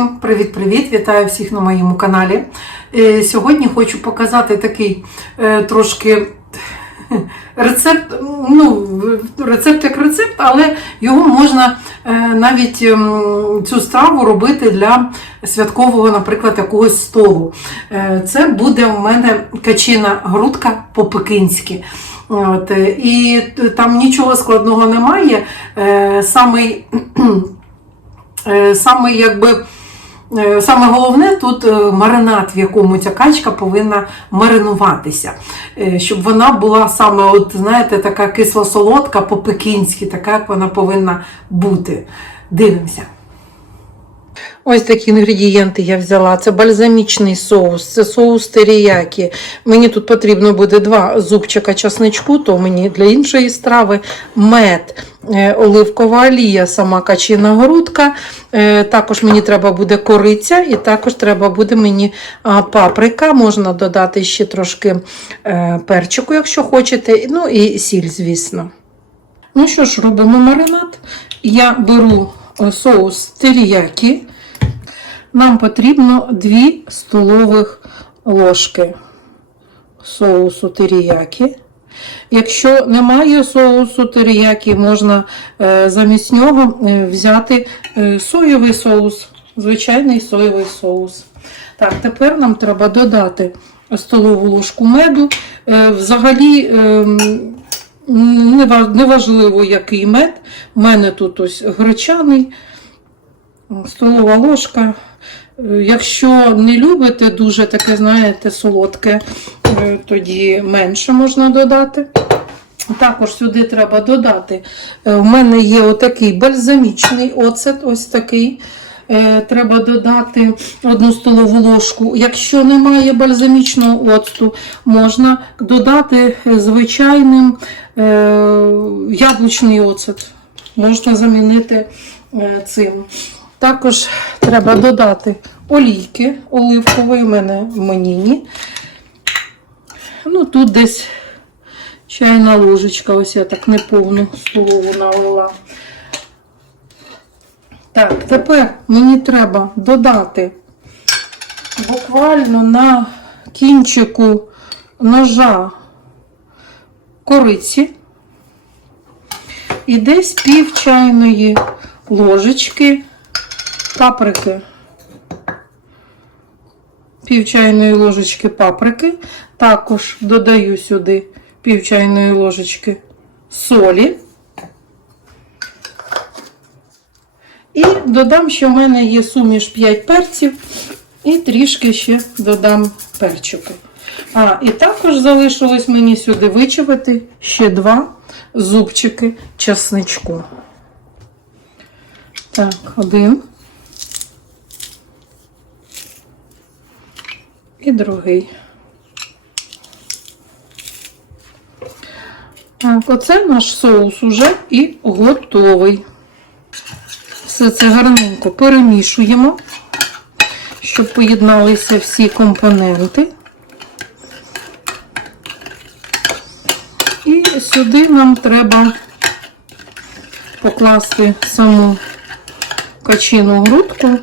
Всім привіт-привіт! Вітаю всіх на моєму каналі. Е, Сьогодні хочу показати такий е, трошки рецепт, ну, рецепт як рецепт, але його можна е, навіть ем, цю страву робити для святкового, наприклад, якогось столу. Це буде у мене качина грудка по-пекинськи. От, і там нічого складного немає. Самий Саме якби саме головне тут е, маринад, в якому ця качка повинна маринуватися, Е, щоб вона була саме, от знаєте, така кисло-солодка по-пекінськи, така як вона повинна бути. Дивимося. Ось такі інгредієнти я взяла. Це бальзамічний соус, це соус теріякі. Мені тут потрібно буде два зубчика часничку, то мені для іншої страви мед, е, оливкова олія, сама качина грудка. Е, Також мені треба буде кориця, і також треба буде мені паприка. Можна додати ще трошки е, перчику, якщо хочете. Ну і сіль, звісно. Ну що ж, робимо маринад. Я беру соус теріякі. Нам потрібно 2 столових ложки соусу теріякі. Якщо немає соусу теріякі, можна е, замість нього е, взяти е, соєвий соус, звичайний соєвий соус. Так, тепер нам треба додати столову ложку меду. Взагалі, ем, неважливо, який мед. У мене тут ось гречаний, столова ложка. Е, Якщо не любите дуже таке, знаєте, солодке, е, тоді менше можна додати. Також сюди треба додати. е, У мене є отакий бальзамічний оцет, ось такий. Е, Треба додати одну столову ложку. Якщо немає бальзамічного оцту, можна додати звичайним е, яблучний оцет. Можна замінити е, цим. Також треба додати олійки оливкової, у мене в маніні. Ну, тут десь чайна ложечка, ось я так неповну столову налила. Так, тепер мені треба додати буквально на кінчику ножа кориці і десь пів чайної ложечки паприки. Пів чайної ложечки паприки. Також додаю сюди пів чайної ложечки солі. І додам, що в мене є суміш 5 перців, і трішки ще додам перчику. А, і також залишилось мені сюди вичавити ще два зубчики часничку. Так, один. І другий. Так, оце наш соус уже і готовий. Все це гарненько перемішуємо, щоб поєдналися всі компоненти. І сюди нам треба покласти саму качину грудку.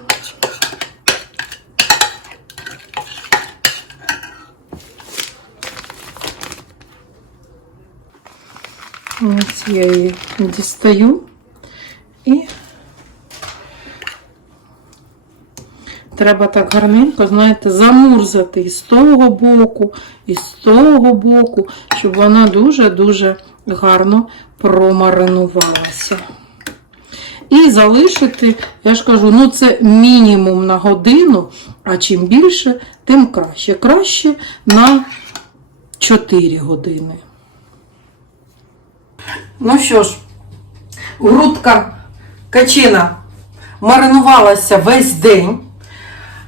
Ось я її дістаю і треба так гарненько, знаєте, замурзати і з того боку, і з того боку, щоб вона дуже-дуже гарно промаринувалася. І залишити, я ж кажу, ну це мінімум на годину, а чим більше, тим краще. Краще на 4 години. Ну що ж, грудка качина маринувалася весь день.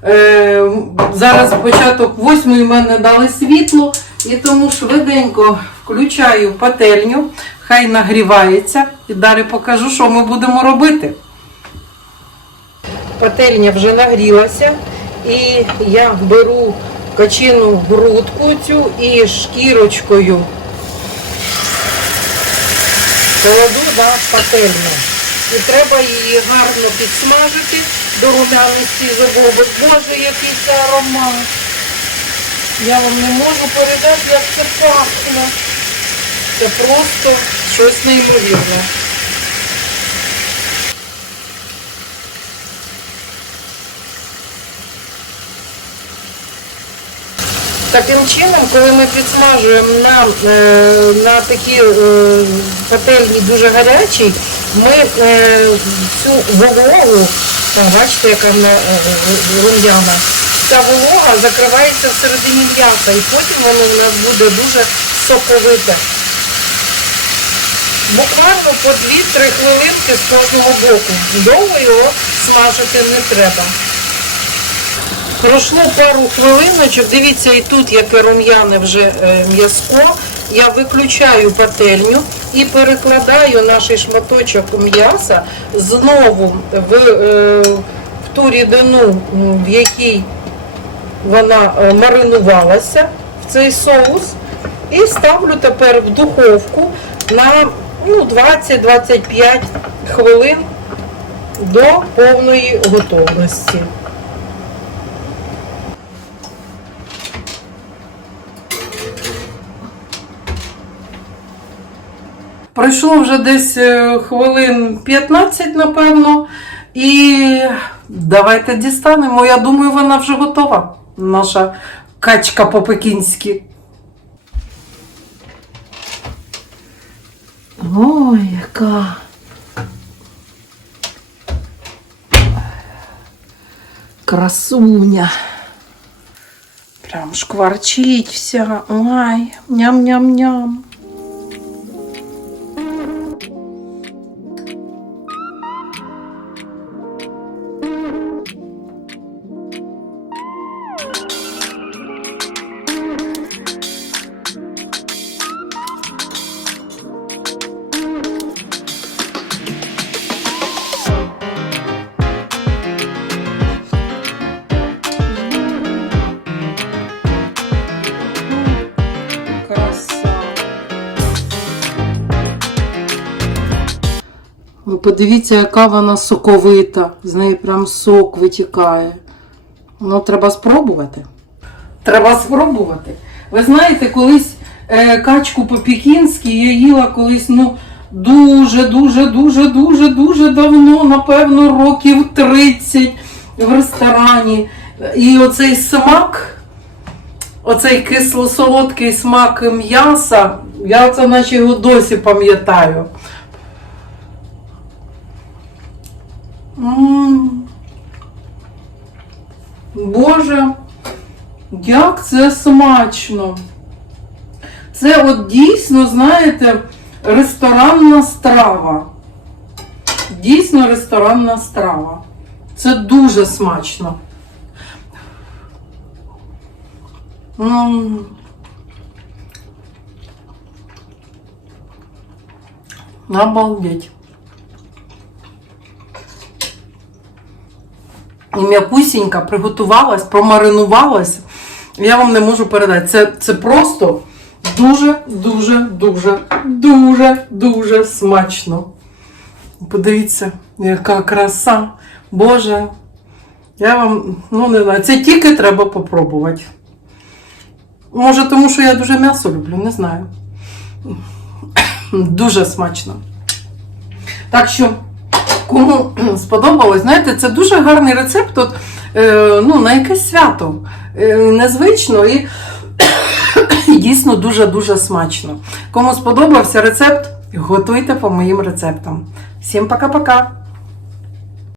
Е, зараз початок восьмої мене дали світло, і тому швиденько включаю пательню, хай нагрівається. І далі покажу, що ми будемо робити. Пательня вже нагрілася, і я беру качину грудку цю і шкірочкою кладу да, пательню. І треба її гарно підсмажити до румяності з. Боже, який це аромат. Я вам не можу передати, як це пахне. Це просто щось неймовірне. Таким чином, коли ми підсмажуємо на, е, на такі е, пательні дуже гарячі, ми е, цю вологу, бачите, яка вона е, е, рум'яна, ця волога закривається всередині м'яса і потім воно у нас буде дуже соковите. Буквально по 2-3 хвилинки з кожного боку. Довго його смажити не треба. Пройшло пару хвилиночок, дивіться, і тут яке рум'яне вже е, м'язко. Я виключаю пательню і перекладаю наш шматочок м'яса знову в, е, в ту рідину, в якій вона е, маринувалася, в цей соус. І ставлю тепер в духовку на ну, 20-25 хвилин до повної готовності. Пройшло вже десь е, хвилин 15, напевно. І давайте дістанемо. Я думаю, вона вже готова. Наша качка по-пекінськи. Ой, яка. Красуня. Прям шкварчить вся. Ой, ням-ням-ням. Подивіться, яка вона соковита. З неї прям сок витікає. Ну, треба спробувати. Треба спробувати. Ви знаєте, колись е, качку по-пекінськи я їла колись, ну, дуже, дуже, дуже, дуже, дуже давно, напевно, років 30 в ресторані. І оцей смак. Оцей кисло-солодкий смак м'яса, я це наче його досі пам'ятаю. Боже, як це смачно. Це от дійсно, знаєте, ресторанна страва. Дійсно ресторанна страва. Це дуже смачно. М. Обалдеть. І м'якусінька приготувалась, промаринувалась. Я вам не можу передати. Це, це просто дуже, дуже, дуже, дуже, дуже смачно. Подивіться, яка краса. Боже. Я вам, ну не знаю, це тільки треба попробувати. Може, тому що я дуже м'ясо люблю, не знаю. Дуже смачно. Так що, кому сподобалось, знаєте, це дуже гарний рецепт от, е, ну, на якесь свято. Е, незвично і, дійсно дуже-дуже смачно. Кому сподобався рецепт, готуйте по моїм рецептам. Всім пока-пока!